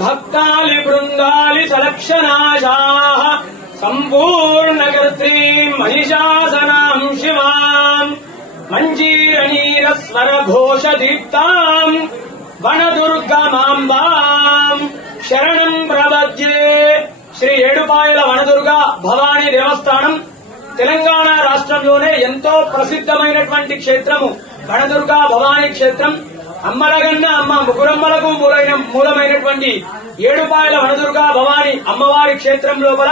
భక్తాలి బృందాలి సలక్షణాశాః సంపూర్ణకర్త్రీం మహిషాసనాం శివాం మంజీరనీరస్వర ఘోషదీప్తాం వనదుర్గమాంబాం శరణం ప్రపద్యే. శ్రీ ఏడుపాయల వనదుర్గ భవానీ దేవస్థానం తెలంగాణ రాష్ట్రంలోనే ఎంతో ప్రసిద్ధమైనటువంటి క్షేత్రము వనదుర్గ భవానీ క్షేత్రం. అమ్మలగన్న అమ్మ ముగురమ్మలకు మూలమైనటువంటి ఏడుపాయల వనదుర్గ భవానీ అమ్మవారి క్షేత్రం లోపల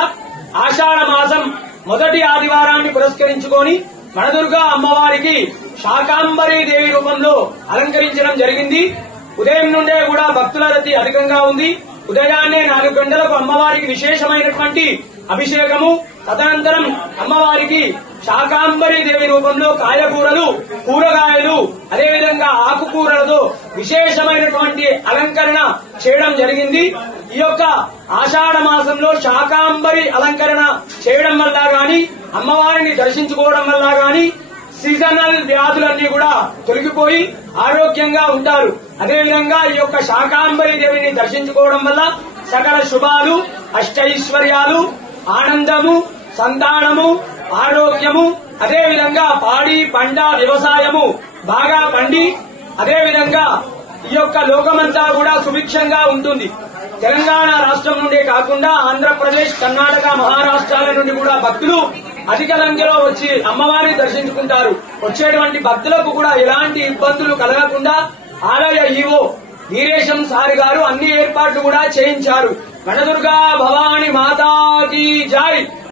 ఆషాఢ మాసం మొదటి ఆదివారాన్ని పురస్కరించుకొని వనదుర్గ అమ్మవారికి శాకాంబరీ దేవి రూపంలో అలంకరించడం జరిగింది. ఉదయం నుండే కూడా భక్తుల రద్దీ అధికంగా ఉంది. ఉదయాన్నే 4 గంటలకు అమ్మవారికి విశేషమైనటువంటి అభిషేకము, తదనంతరం అమ్మవారికి శాకాంబరీ దేవి రూపంలో కాయగూరలు, కూరగాయలు, అదేవిధంగా ఆకుకూరలతో విశేషమైనటువంటి అలంకరణ చేయడం జరిగింది. ఈ యొక్క ఆషాఢ మాసంలో శాకాంబరి అలంకరణ చేయడం వల్ల గాని, అమ్మవారిని దర్శించుకోవడం వల్ల గాని సీజనల్ వ్యాధులన్నీ కూడా తొలగిపోయి ఆరోగ్యంగా ఉంటారు. అదేవిధంగా ఈ యొక్క శాకాంబరీ దేవిని దర్శించుకోవడం వల్ల సకల శుభాలు, అష్టైశ్వర్యాలు, ఆనందము, సంతానము, ఆరోగ్యము, అదేవిధంగా పాడి పంట వ్యవసాయము బాగా పండి అదేవిధంగా ఈ యొక్క లోకమంతా కూడా సుభిక్షంగా ఉంటుంది. తెలంగాణ రాష్ట్రం నుండే కాకుండా ఆంధ్రప్రదేశ్, కర్ణాటక, మహారాష్ట్రాల నుండి కూడా భక్తులు అధిక సంఖ్యలో వచ్చి అమ్మవారిని దర్శించుకుంటారు. వచ్చేటువంటి భక్తులకు కూడా ఎలాంటి ఇబ్బందులు కలగకుండా ఆలయ ఈవో వీరేశం సారి గారు అన్ని ఏర్పాట్లు కూడా చేయించారు. వనదుర్గా భవానీ మాతాకి జై.